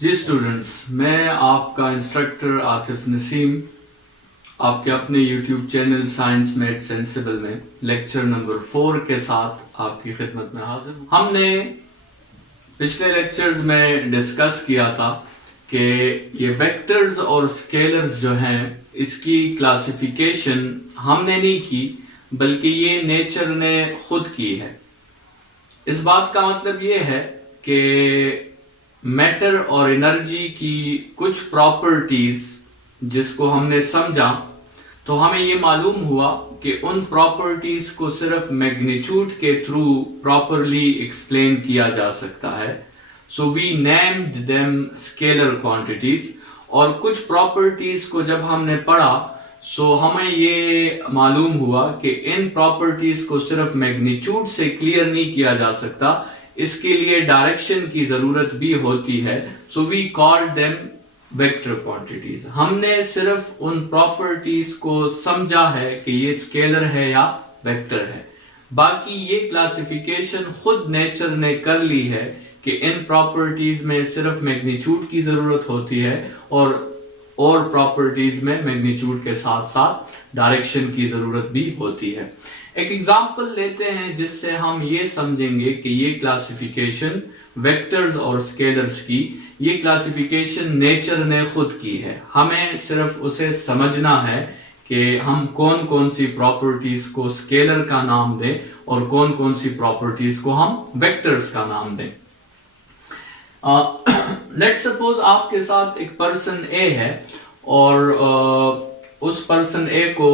जी students, मैं आपका instructor Atif Naseem आपके अपने YouTube channel science made sensible में लेक्चर नंबर 4 के साथ आपकी खिदमत में हाजिर हूँ। हमने पिछले लेक्चर्स में डिस्कस किया था कि ये वेक्टर्स और स्केलर्स जो हैं इसकी क्लासिफिकेशन हमने नहीं की बल्कि ये नेचर ने खुद की है। इस बात का मतलब ये है कि मैटर और एनर्जी की कुछ प्रॉपर्टीज जिसको हमने समझा तो हमें ये मालूम हुआ कि उन प्रॉपर्टीज को सिर्फ मैग्नीट्यूड के थ्रू प्रॉपरली एक्सप्लेन किया जा सकता है। So we named them scalar quantities. और कुछ प्रॉपर्टीज को जब हमने पढ़ा सो हमें ये मालूम हुआ कि इन प्रॉपर्टीज को सिर्फ मैग्नीट्यूड से क्लियर नहीं किया जा सकता, इसके लिए डायरेक्शन की जरूरत भी होती है। So we called them vector quantities. हमने सिर्फ उन प्रॉपर्टीज को समझा है कि ये स्केलर है या वेक्टर है, बाकी ये क्लासिफिकेशन खुद नेचर ने कर ली है कि इन प्रॉपर्टीज में सिर्फ मैग्नीट्यूड की जरूरत होती है और प्रॉपर्टीज में मैग्नीट्यूड के साथ साथ डायरेक्शन की जरूरत भी होती है। एक एग्जांपल लेते हैं जिससे हम ये समझेंगे कि ये क्लासिफिकेशन वेक्टर्स और स्केलर्स की ये क्लासिफिकेशन नेचर ने खुद की है। हमें सिर्फ उसे समझना है कि हम कौन कौन सी प्रॉपर्टीज को स्केलर का नाम दें और कौन कौन सी प्रॉपर्टीज को हम वेक्टर्स का नाम दें। लेट्स सपोज आपके साथ एक पर्सन ए है और उस पर्सन ए को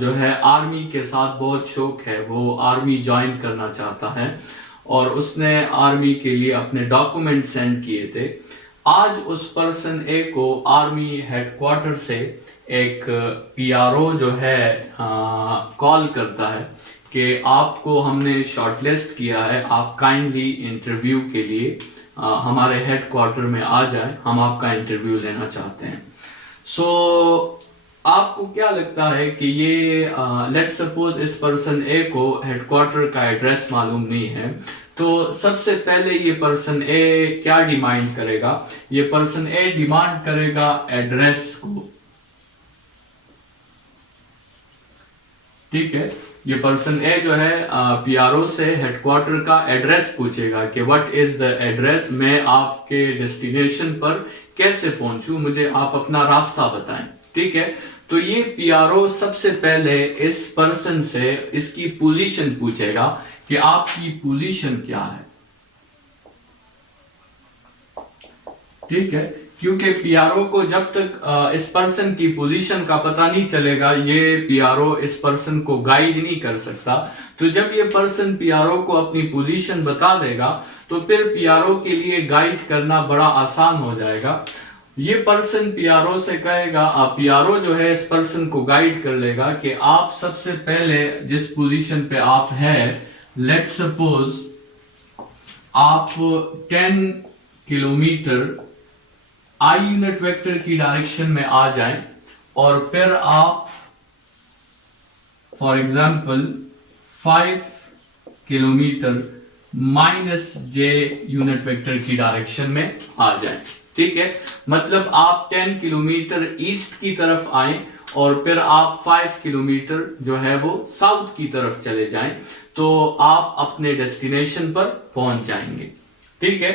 जो है आर्मी के साथ बहुत शौक है, वो आर्मी ज्वाइन करना चाहता है और उसने आर्मी के लिए अपने डॉक्यूमेंट सेंड किए थे। आज उस पर्सन ए को आर्मी हेडक्वार्टर से एक पीआरओ जो है कॉल करता है कि आपको हमने शॉर्टलिस्ट किया है, आप काइंडली इंटरव्यू के लिए हमारे हेडक्वार्टर में आ जाए, हम आपका इंटरव्यू लेना चाहते हैं। सो आपको क्या लगता है कि ये लेट्स सपोज इस पर्सन ए को हेडक्वार्टर का एड्रेस मालूम नहीं है, तो सबसे पहले ये पर्सन ए क्या डिमांड करेगा? ये पर्सन ए डिमांड करेगा एड्रेस को। ठीक है, ये पर्सन ए जो है पीआरओ से हेडक्वार्टर का एड्रेस पूछेगा कि व्हाट इज द एड्रेस, मैं आपके डेस्टिनेशन पर कैसे पहुंचूं, मुझे आप अपना रास्ता बताएं। ठीक है, तो ये पीआरओ सबसे पहले इस पर्सन से इसकी पोजीशन पूछेगा कि आपकी पोजीशन क्या है। ठीक है, क्योंकि पीआरओ को जब तक इस पर्सन की पोजीशन का पता नहीं चलेगा ये पीआरओ इस पर्सन को गाइड नहीं कर सकता। तो जब ये पर्सन पीआरओ को अपनी पोजीशन बता देगा तो फिर पीआरओ के लिए गाइड करना बड़ा आसान हो जाएगा। ये पर्सन पीआरओ से कहेगा, पीआरओ जो है इस पर्सन को गाइड कर लेगा कि आप सबसे पहले जिस पोजीशन पे आप है, लेट्स सपोज आप 10 किलोमीटर आई यूनिट वेक्टर की डायरेक्शन में आ जाएं और फिर आप for example 5 kilometre minus J unit vector की डायरेक्शन में आ जाएं। ठीक है, मतलब आप 10 किलोमीटर ईस्ट की तरफ आए और फिर आप 5 किलोमीटर जो है वो साउथ की तरफ चले जाएं, तो आप अपने डेस्टिनेशन पर पहुंच जाएंगे। ठीक है,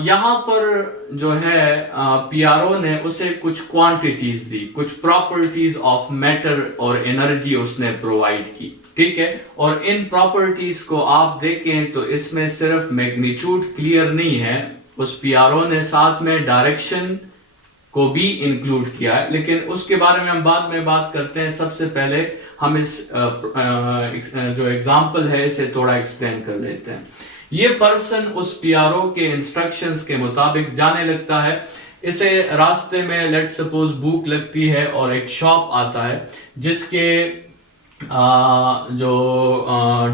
यहां पर जो है पीआरओ ने उसे कुछ क्वांटिटीज दी, कुछ प्रॉपर्टीज ऑफ मैटर और एनर्जी उसने प्रोवाइड की। ठीक है, और इन प्रॉपर्टीज को आप देखें तो इसमें सिर्फ मैग्नीट्यूड क्लियर नहीं है, उस पीआरओ ने साथ में डायरेक्शन को भी इंक्लूड किया है, लेकिन उसके बारे में हम बाद में बात करते हैं। सबसे पहले हम इस जो एग्जाम्पल है इसे थोड़ा एक्सप्लेन कर लेते हैं। ये पर्सन उस पीआरओ के इंस्ट्रक्शंस के मुताबिक जाने लगता है। इसे रास्ते में लेट्स सपोज भूख लगती है और एक शॉप आता है जिसके जो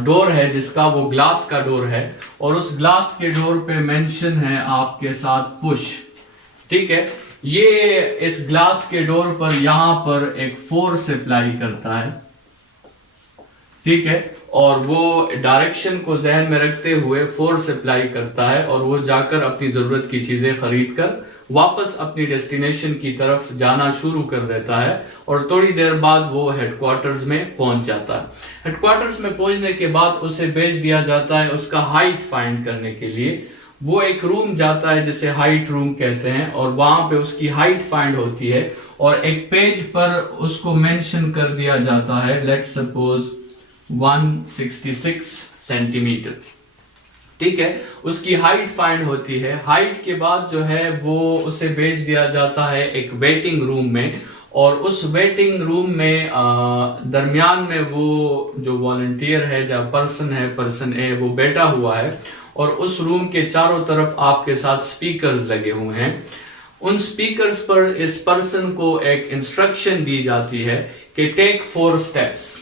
डोर है जिसका वो ग्लास का डोर है और उस ग्लास के डोर पे मेंशन है आपके साथ पुश। ठीक है, ये इस ग्लास के डोर पर यहां पर एक फोर्स अप्लाई करता है। ठीक है, और वो डायरेक्शन को जहन में रखते हुए फोर्स अप्लाई करता है और वो जाकर अपनी जरूरत की चीजें खरीद कर वापस अपनी डेस्टिनेशन की तरफ जाना शुरू कर देता है और थोड़ी देर बाद वो हेडक्वार्टर्स में पहुंच जाता है। हेडक्वार्टर्स में पहुंचने के बाद उसे भेज दिया जाता है उसका हाइट फाइंड करने के लिए। वो एक रूम जाता है जिसे हाइट रूम कहते हैं और वहां पे उसकी हाइट फाइंड होती है और एक पेज पर उसको मेंशन कर दिया जाता है, लेट्स सपोज 166 सेंटीमीटर। ठीक है, उसकी हाइट फाइंड होती है। हाइट के बाद जो है वो उसे भेज दिया जाता है एक वेटिंग रूम में और उस वेटिंग रूम में दरमियान में वो जो वॉलंटियर है या पर्सन ए वो बैठा हुआ है और उस रूम के चारों तरफ आपके साथ स्पीकर्स लगे हुए हैं। उन स्पीकर्स पर इस पर्सन को एक इंस्ट्रक्शन दी जाती है कि टेक 4 स्टेप्स।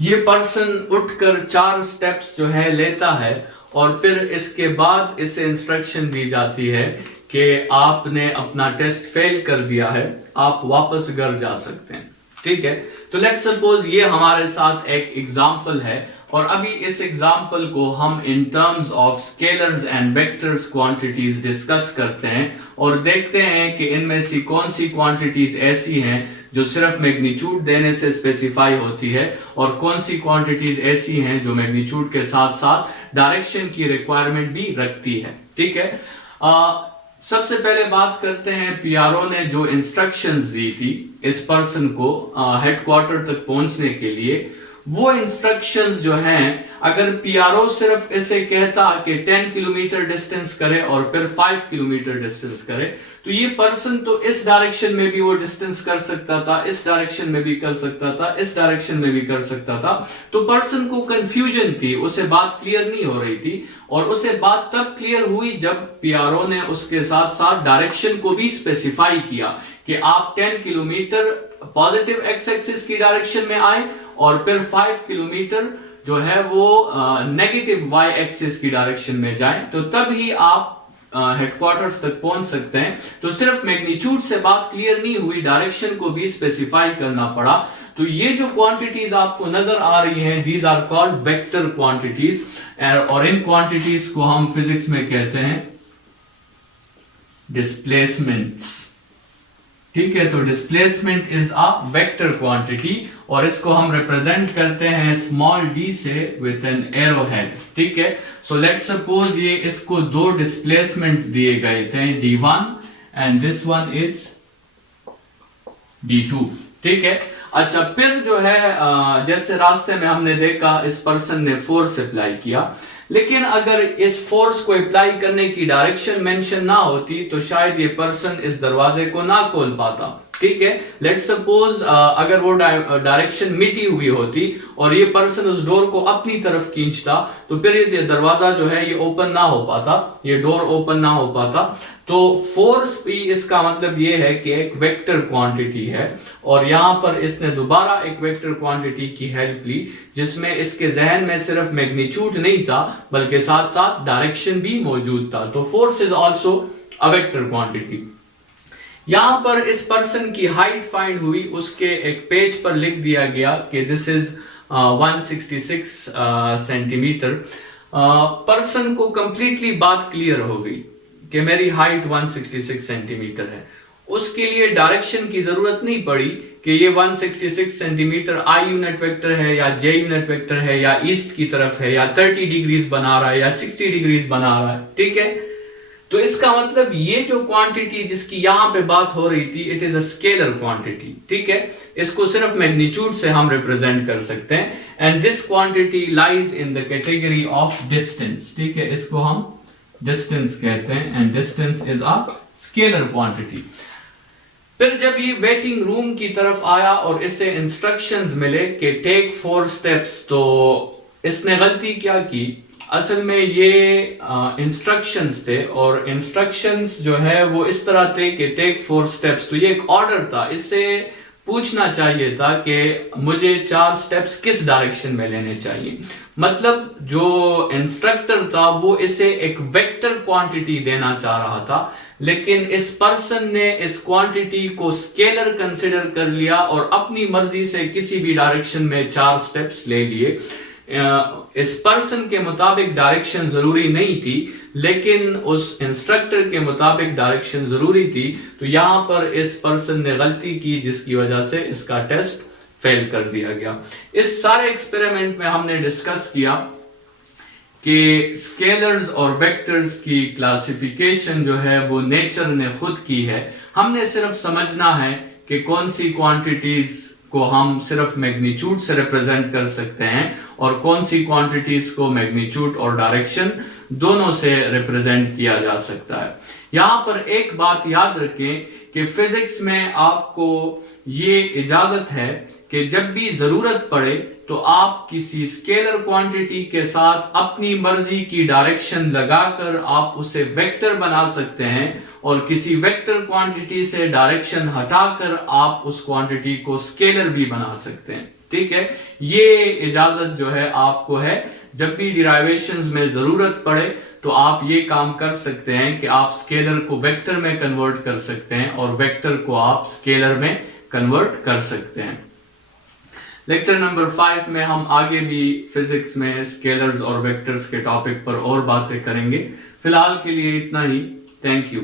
ये पर्सन उठकर 4 स्टेप्स जो है लेता है और फिर इसके बाद इसे इंस्ट्रक्शन दी जाती है कि आपने अपना टेस्ट फेल कर दिया है, आप वापस घर जा सकते हैं। ठीक है, तो लेट्स सपोज ये हमारे साथ एक एग्जांपल है और अभी इस एग्जांपल को हम in terms of scalars and vectors quantities discuss करते हैं और देखते हैं कि इनमें से कौन सी क्वांटिटीज ऐसी हैं जो सिर्फ मैग्नीट्यूड देने से स्पेसिफाई होती है और कौन सी क्वांटिटीज ऐसी हैं जो मैग्नीट्यूड के साथ साथ डायरेक्शन की रिक्वायरमेंट भी रखती है। ठीक है, सबसे पहले बात करते हैं पीआरओ ने जो इंस्ट्रक्शंस दी थी इस पर्सन को हेडक्वार्टर तक पहुंचने के लिए। वो इंस्ट्रक्शंस जो हैं, अगर पीआरओ सिर्फ इसे कहता कि 10 किलोमीटर डिस्टेंस करे और फिर 5 किलोमीटर डिस्टेंस करे तो ये पर्सन तो इस डायरेक्शन में भी वो डिस्टेंस कर सकता था, इस डायरेक्शन में भी कर सकता था, इस डायरेक्शन में भी कर सकता था। तो पर्सन को कंफ्यूजन थी, उसे बात क्लियर नहीं हो रही थी और उसे बात तब क्लियर हुई जब पीआरओ ने उसके साथ साथ डायरेक्शन को भी स्पेसिफाई किया कि आप 10 किलोमीटर पॉजिटिव एक्स एक्सिस की डायरेक्शन में आए और फिर 5 किलोमीटर जो है वो नेगेटिव वाई एक्सिस की डायरेक्शन में जाएं, तो तब ही आप हेडक्वार्टर्स तक पहुंच सकते हैं। तो सिर्फ मैग्नीट्यूड से बात क्लियर नहीं हुई, डायरेक्शन को भी स्पेसिफाई करना पड़ा। तो ये जो क्वांटिटीज आपको नजर आ रही हैं, these are called vector quantities और इन क्वांटिटीज को हम फिजिक्स में कहते हैं डिस्प्लेसमेंट्स। ठीक है, तो displacement is a vector quantity और इसको हम रिप्रेजेंट करते हैं स्मॉल डी से विद एन एरो हेड। ठीक है, सो लेट्स सपोज ये इसको 2 डिस्प्लेसमेंट्स दिए गए थे, D1 and this one is D2। ठीक है, अच्छा फिर जो है जैसे रास्ते में हमने देखा इस पर्सन ने फोर्स अप्लाई किया, लेकिन अगर इस फोर्स को अप्लाई करने की डायरेक्शन मेंशन ना होती तो शायद ये पर्सन इस दरवाजे को ना खोल पाता। ठीक है, लेट्स सपोज अगर वो डायरेक्शन मिटी हुई होती और ये पर्सन उस डोर को अपनी तरफ खींचता तो फिर ये दरवाजा जो है ये ओपन ना हो पाता, ये डोर ओपन ना हो पाता। तो फोर्स भी इसका मतलब ये है कि एक वेक्टर क्वांटिटी है और यहां पर इसने दोबारा एक वेक्टर क्वांटिटी की हेल्प ली जिसमें इसके जहन में सिर्फ मैग्नीट्यूड नहीं था बल्कि साथ साथ डायरेक्शन भी मौजूद था। तो force is also a vector quantity. यहां पर इस पर्सन की हाइट फाइंड हुई, उसके एक पेज पर लिख दिया गया कि दिस इज 166 सेंटीमीटर। पर्सन को कंप्लीटली बात क्लियर हो गई कि मेरी हाइट 166 सेंटीमीटर है। उसके लिए डायरेक्शन की जरूरत नहीं पड़ी कि ये 166 सेंटीमीटर आई यूनिट वेक्टर है या जे यूनिट वेक्टर है या ईस्ट की तरफ है या 30 डिग्रीज बना रहा है या 60 डिग्रीज बना रहा है। ठीक है, तो इसका मतलब ये जो क्वांटिटी जिसकी यहां पे बात हो रही थी it is a scalar quantity. ठीक है, इसको सिर्फ मैग्नीट्यूड से हम रिप्रेजेंट कर सकते हैं and this quantity lies in the category of distance. ठीक है, इसको हम डिस्टेंस कहते हैं and distance is a scalar quantity. फिर जब ये वेटिंग रूम की तरफ आया और इसे इंस्ट्रक्शंस मिले कि टेक 4 स्टेप्स, तो इसने गलती क्या की, असल में ये इंस्ट्रक्शंस थे और इंस्ट्रक्शंस जो है वो इस तरह थे कि टेक 4 स्टेप्स, तो ये एक ऑर्डर था, इससे पूछना चाहिए था कि मुझे 4 स्टेप्स किस डायरेक्शन में लेने चाहिए। मतलब जो इंस्ट्रक्टर था वो इसे एक वेक्टर क्वांटिटी देना चाह रहा था, लेकिन इस पर्सन ने इस क्वांटिटी को स्केलर कंसिडर कर लिया और अपनी मर्जी से किसी भी डायरेक्शन में 4 स्टेप्स ले लिए। इस पर्सन के मुताबिक डायरेक्शन जरूरी नहीं थी, लेकिन उस इंस्ट्रक्टर के मुताबिक डायरेक्शन जरूरी थी। तो यहां पर इस पर्सन ने गलती की, जिसकी वजह से इसका टेस्ट फेल कर दिया गया। इस सारे एक्सपेरिमेंट में हमने डिस्कस किया कि स्केलर्स और वेक्टर्स की क्लासिफिकेशन जो है वो नेचर ने खुद की है। हमने सिर्फ समझना है कि कौन सी क्वांटिटीज को हम सिर्फ मैग्नीट्यूड से रिप्रेजेंट कर सकते हैं और कौन सी क्वांटिटीज को मैग्नीट्यूड और डायरेक्शन दोनों से रिप्रेजेंट किया जा सकता है। यहां पर एक बात याद रखें कि फिजिक्स में आपको ये इजाजत है कि जब भी जरूरत पड़े तो आप किसी स्केलर क्वांटिटी के साथ अपनी मर्जी की डायरेक्शन लगाकर आप उसे वेक्टर बना सकते हैं और किसी वेक्टर क्वांटिटी से डायरेक्शन हटाकर आप उस क्वांटिटी को स्केलर भी बना सकते हैं। ठीक है, ये इजाजत जो है आपको है। जब भी डिराइवेशंस में जरूरत पड़े तो आप ये काम कर सकते हैं कि आप स्केलर को वेक्टर में कन्वर्ट कर सकते हैं और वेक्टर को आप स्केलर में कन्वर्ट कर सकते हैं। लेक्चर नंबर 5 में हम आगे भी फिजिक्स में स्केलर्स और वेक्टर्स के टॉपिक पर और बातें करेंगे। फिलहाल के लिए इतना ही। Thank you.